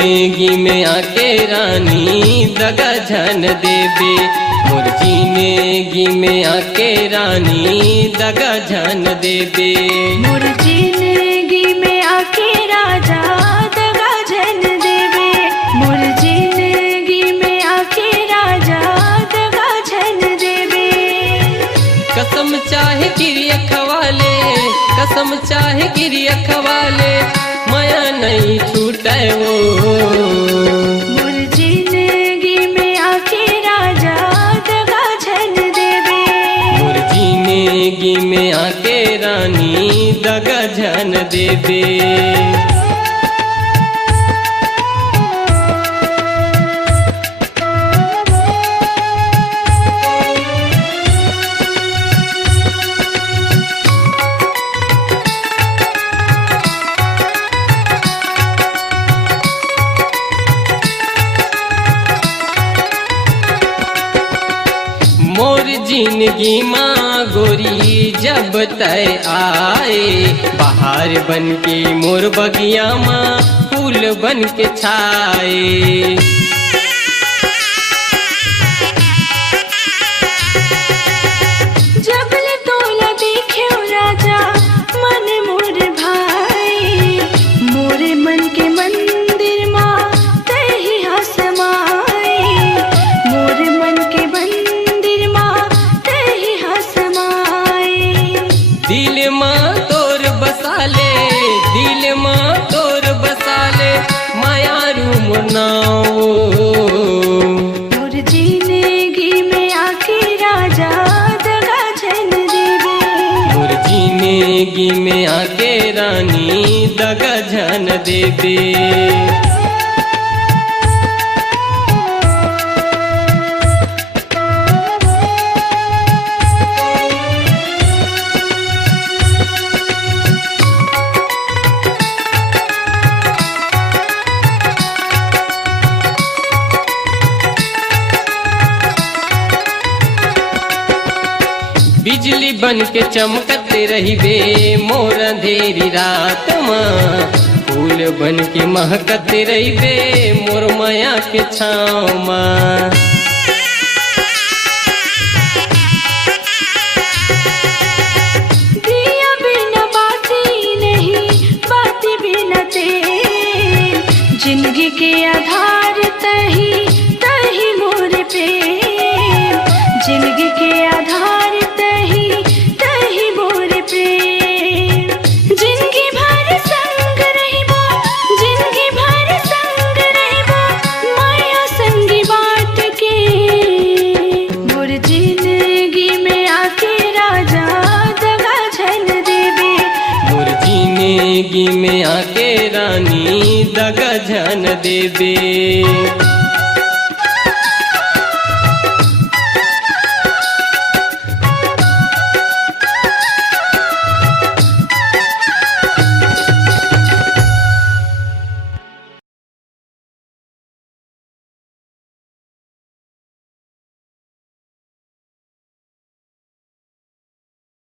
जिंदगी में आके रानी दगा जन देबे। मोर जिंदगी में आके रानी दगा जन देबे। मोर जिंदगी में आके राजा दगा जन देबे। मोर जिंदगी में आके राजा दगा जन देबे। कसम चाहे गिरिया खवाले, कसम चाहे गिरिया खवाले, माया नहीं छूटे वो। मोर जिंदगी में आके राजा दगा जन देबे। मोर जिंदगी में आके रानी दगा जन देबे। मोर जिंदगी माँ गोरी जब तय आए, बाहर बन के मोर बगिया माँ फूल बन के छाए। जब ले तोला देखे राजा मन मोर भाई, मोरे मन के मंदिर माँ तही हसमाए। मोरे मन के मंदिर माँ तही हसमाए। दिल माँ तोर बसाले, दिल माँ तोर बसाले, माया रूम नाओ। मोर जिंदगी में आके राजा दगा जन देबे। मोर जिंदगी में आके रानी दगा जन देबे। बिजली बन के चमकते रहिबे मोर अंधेरी रात माँ, फूल बन के महकते रहिबे मोर माया के छाँव माँ। दिया बिना बाती नहीं, बाती बिना तेल, जिंदगी के आधार तही तही मोर प्रेम। जिंदगी के आधार तही तही मोर प्रेम। जिंदगी भर संग रहिबो, जिंदगी भर संग रहिबो, माया संगी बाट के। मोर जिंदगी में आके राजा दगा जन देबे। मोर जिंदगी में आके रानी दगा जन देबे।